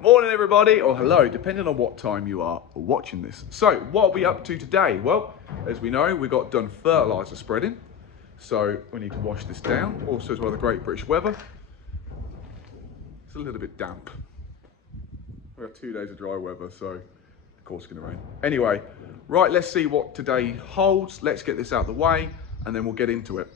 Morning everybody, or hello, depending on what time you are watching this. So, what are we up to today? Well, as we know, we got done fertiliser spreading. So, we need to wash this down. Also, as well, the great British weather. It's a little bit damp. We have 2 days of dry weather, so of course it's going to rain. Anyway, right, let's see what today holds. Let's get this out of the way, and then we'll get into it.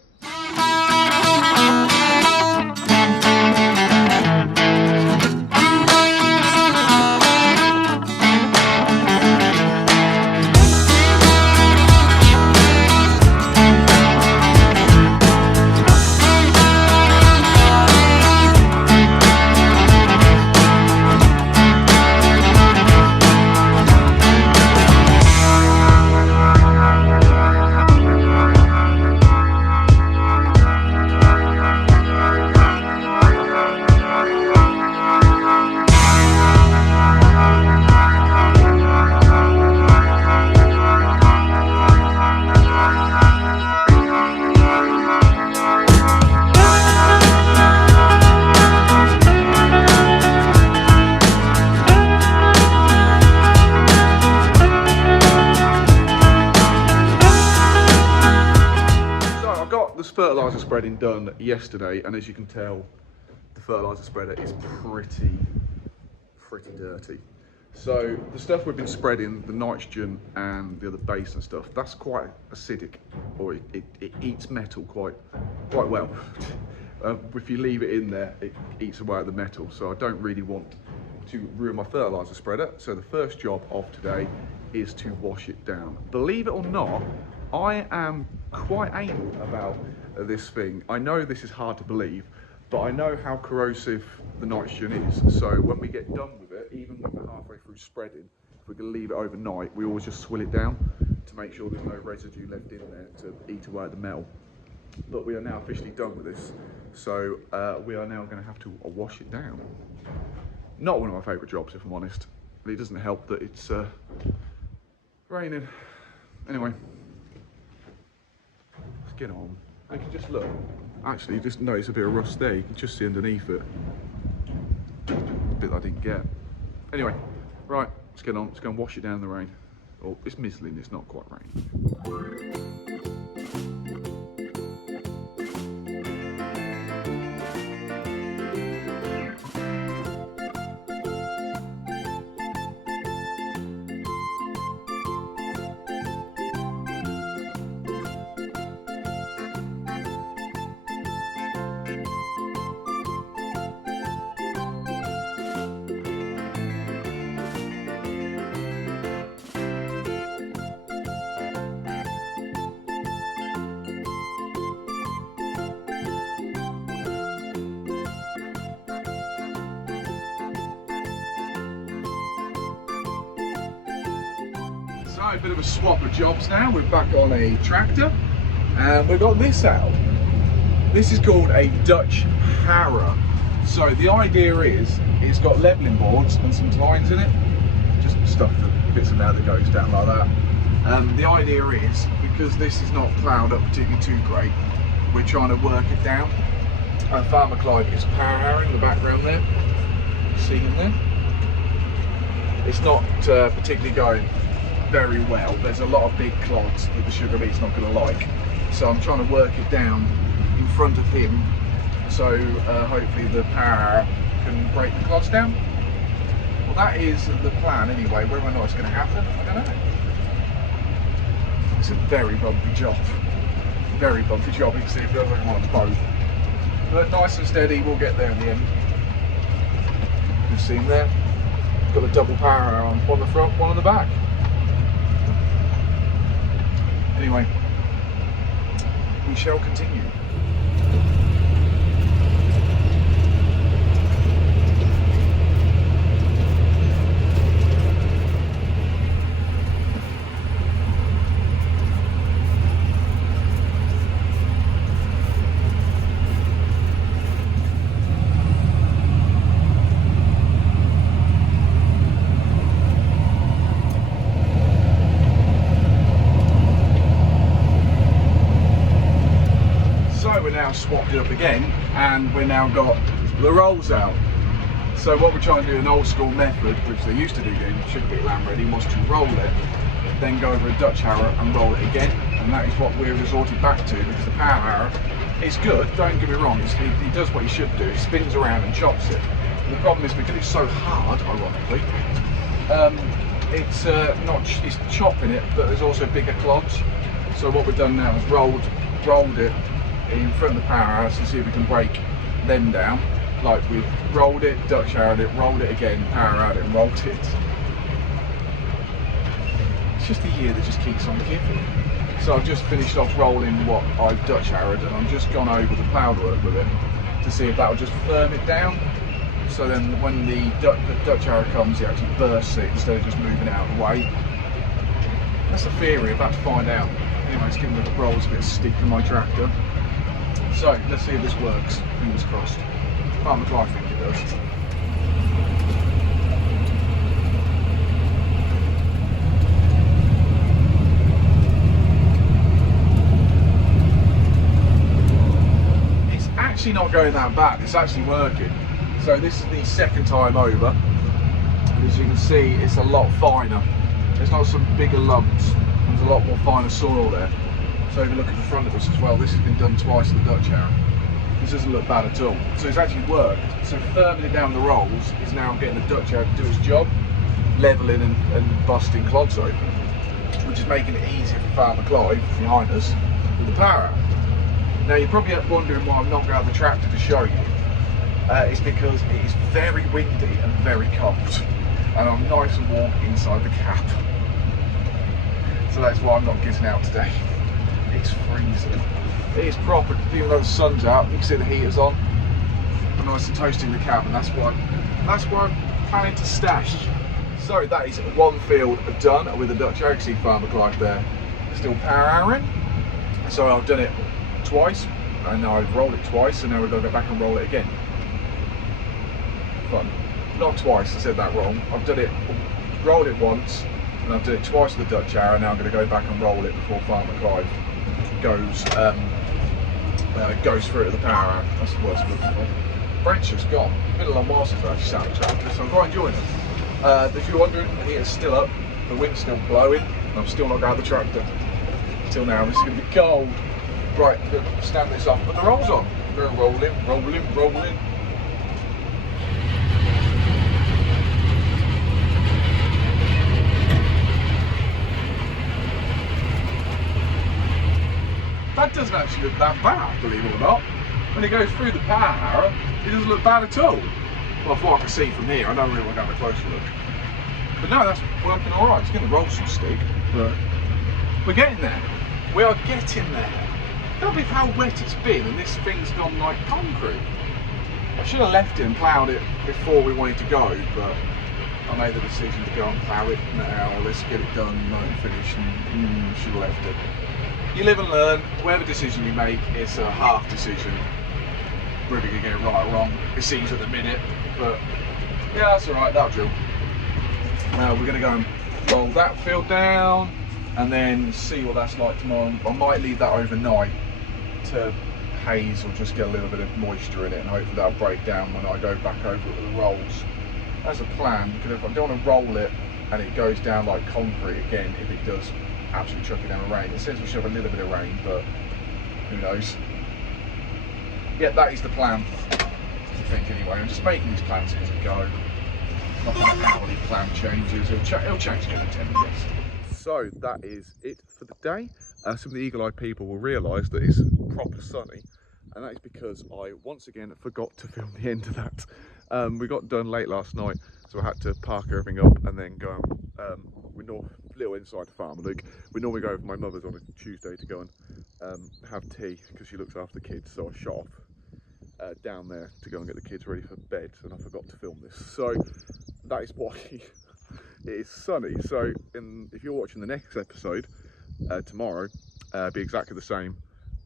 Fertiliser spreading done yesterday, and as you can tell, the fertiliser spreader is pretty dirty. So the stuff we've been spreading, the nitrogen and the other base and stuff, that's quite acidic, or it eats metal quite well. If you leave it in there, it eats away at the metal. So I don't really want to ruin my fertiliser spreader. So the first job of today is to wash it down. Believe it or not, I am quite anal about this thing. I know this is hard to believe, but I know how corrosive the nitrogen is. So when we get done with it, even when we're halfway through spreading, if we're going to leave it overnight, we always just swill it down to make sure there's no residue left in there to eat away at the metal. But we are now officially done with this, so we are now going to have to wash it down. Not one of my favourite jobs, if I'm honest. But it doesn't help that it's raining. Anyway, let's get on. You can just look. Actually, just notice a bit of rust there. You can just see underneath it. A bit that I didn't get. Anyway, right, let's get on. Let's go and wash it down in the rain. Oh, it's mizzling, it's not quite raining. A bit of a swap of jobs now. We're back on a tractor and we've got this out. This is called a Dutch harrow. So the idea is it's got levelling boards and some tines in it, just stuff that bits in there that goes down like that. The idea is, because this is not ploughed up particularly too great, we're trying to work it down. Farmer Clive is power harrowing in the background there. You see him there? It's not particularly going very well. There's a lot of big clods that the sugar beet's not going to like, so I'm trying to work it down in front of him, so hopefully the power can break the clods down. Well, that is the plan anyway. Whether or not it's going to happen, I don't know. It's a very bumpy job. Very bumpy job. You can see it feels like I'm on a boat, but nice and steady. We'll get there in the end. You've seen there, got a double power on, one on the front, one on the back. Anyway, we shall continue. Swapped it up again, and we've now got the rolls out. So what we're trying to do, an old school method, which they used to do getting sugar beet lamb ready, was to roll it, then go over a Dutch harrow and roll it again. And that is what we're resorted back to, because the power harrow is good, don't get me wrong, he does what he should do, he spins around and chops it. And the problem is, because it's so hard, ironically, it's chopping it, but there's also bigger clods. So what we've done now is rolled it in front of the power house to see if we can break them down. Like we've rolled it, Dutch harrowed it, rolled it again, power harrowed it and rolled it. It's just a year that just keeps on giving. So I've just finished off rolling what I've Dutch harrowed, and I've just gone over the ploughed work with it to see if that will just firm it down. So then when the Dutch harrow comes, it actually bursts it instead of just moving it out of the way. That's the theory, about to find out. Anyway, it's giving the rolls a bit of stick in my tractor. So let's see if this works, fingers crossed. I think it does. It's actually not going that bad, it's actually working. So this is the second time over. And as you can see, it's a lot finer. There's not some bigger lumps, there's a lot more finer soil there. So if you look at the front of us as well, this has been done twice in the Dutch harrow. This doesn't look bad at all. So it's actually worked. So firming it down the rolls is now getting the Dutch harrow to do its job, levelling and busting clods open, which is making it easier for Farmer Clive behind us with the power harrow. Now you're probably wondering why I'm not going to have the tractor to show you. It's because it is very windy and very cold, and I'm nice and warm inside the cab. So that's why I'm not getting out today. It's freezing. It is proper, even though the sun's out, you can see the heater's on. I'm nice and toasty in the cab, and that's why I'm planning to stay. So that is one field done with the Dutch harrow. You can see Farmer Clive there, still power harrowing. So I've done it twice, and now I've rolled it twice, and now we've got to go back and roll it again. Fun. Not twice, I said that wrong. I've done it, rolled it once, and I've done it twice with the Dutch harrow. Now I'm going to go back and roll it before Farmer Clive goes through to the power harrow. That's the word I'm looking for. French has gone. It's been a long while since I actually sat on the tractor, so I'm quite enjoying it. If you're wondering, the heater's still up, the wind's still blowing, and I'm still not going to the tractor till now. This is going to be cold. Right, I'm going to stand this off, put the rolls on. We're going to roll in, roll in, roll in. That doesn't actually look that bad, believe it or not. When it goes through the power harrow, it doesn't look bad at all. Well, from what I can see from here, I don't really want to have a closer look. But no, that's working alright. It's going to roll some stick, but we're getting there. We are getting there. Can't believe how wet it's been, and this thing's gone like concrete. I should have left it and ploughed it before we wanted to go, but I made the decision to go and plough it now. Let's get it done, and finished, and should have left it. You live and learn. Whatever decision you make, it's a half decision. We're either going to get it right or wrong. It seems at the minute, but yeah, that's alright, that'll do. Now we're going to go and roll that field down and then see what that's like tomorrow. I might leave that overnight to haze or just get a little bit of moisture in it, and hopefully that'll break down when I go back over it with the rolls. That's a plan, because if I don't want to roll it and it goes down like concrete again, if it does absolutely chuck it down with rain. It says we should have a little bit of rain, but who knows. Yeah, that is the plan, I think, anyway. I'm just making these plans as I go. Not like hourly plan changes, it'll change again in 10 minutes. So that is it for the day. Some of the eagle-eyed people will realise that it's proper sunny, and that is because I once again forgot to film the end of that. We got done late last night, so I had to park everything up and then go. We little inside the farm, Luke. We normally go over to my mother's on a Tuesday to go and have tea because she looks after the kids. So I shot off down there to go and get the kids ready for bed, and I forgot to film this. So that is why it is sunny. So if you're watching the next episode tomorrow, be exactly the same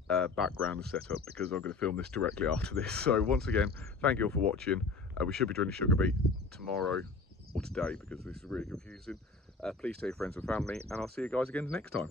background and setup, because I'm going to film this directly after this. So once again, thank you all for watching. We should be drilling sugar beet tomorrow or today, because this is really confusing. Please tell your friends and family, and I'll see you guys again next time.